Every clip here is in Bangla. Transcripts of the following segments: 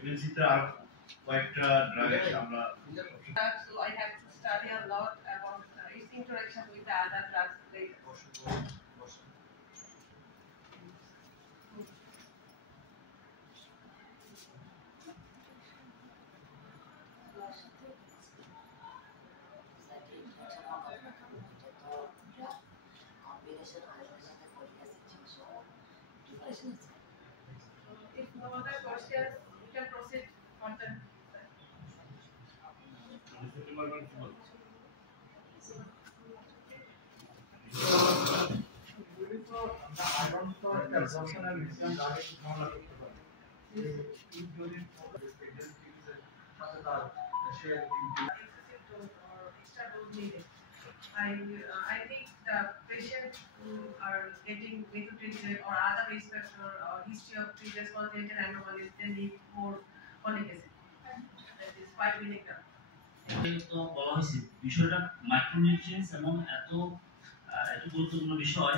প্রেগন্যান্সিতে আর কয়েকটা ড্রাগ আমরা so I have to study a lot about its interaction with the other drugs like if no other questions, we can proceed further. I think the patients who are getting methotrexate or other risk factor or history of previous congenital anomalies, they need more folic acid. That is 5 milligram. বলা হয়েছে বিষয়টা মাইক্রোনিউট্রিয়েন্টস এবং এত গুরুত্বপূর্ণ বিষয়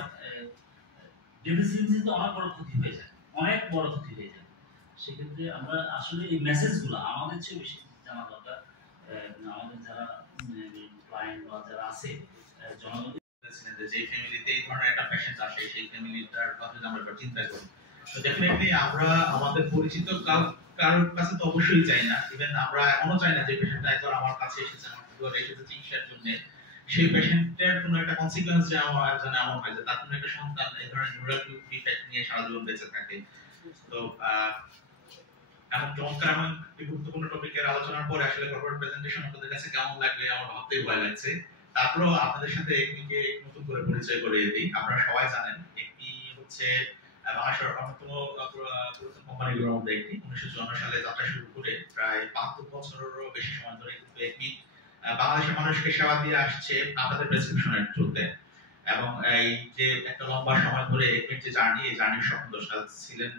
ডেফিসিয়েন্সিতে অনেক বড় ক্ষতি হয়ে যায়, সেক্ষেত্রে আমরা আসলে এই মেসেজগুলো আমাদের চেয়ে বেশি জানা দরকার। আমাদের যারা ক্লায়েন্ট বা যারা আছে জনগণ যে ফ্যামিলিতে এই ধরনের একটা পেশেন্ট আসে সেই ফ্যামিলিটার কথা আমরা চিন্তা করি, তো ডেফিনেটলি আমরা আমাদের পরিচিত কারোর কাছে তো অবশ্যই চাই না, ইভেন আমরা এমনও চাই না যে পেশেন্টটা একবার আমার কাছে এসেছে, আমার ঘরে এসেছে চিকিৎসার জন্য, সেই পেশেন্টের কোনো একটা কনসিকুয়েন্স যে আমার একজন এমন হয় যে তার কোনো একটা সন্তান এই ধরনের নিউরাল ডিফেক্ট নিয়ে সারা জীবন বেঁচে থাকে। তো এমন চমৎকার এমন গুরুত্বপূর্ণ টপিকের আলোচনার পরে আসলে কর্পোরেট প্রেজেন্টেশন আপনাদের কাছে কেমন লাগবে আমার ভাবতেই ভয় লাগছে। তারপরেও আপনাদের সাথে একদিকে নতুন করে পরিচয় করিয়ে দিই। আপনারা সবাই জানেন একটি হচ্ছে বাংলাদেশের অন্যতম পুরাতন কোম্পানিগুলোর মধ্যে একটি 1954 সালে যাত্রা শুরু করে প্রায় 72 বছরেরও বেশি সময় ধরে কিন্তু একটি বাংলাদেশের মানুষকে সেবা দিয়ে আসছে আপনাদের প্রেসক্রিপশনের থ্রুতে, এবং এই যে একটা লম্বা সময় ধরে একটি যে জার্নি, এই জার্নির স্বপ্নদ্রষ্টা ছিলেন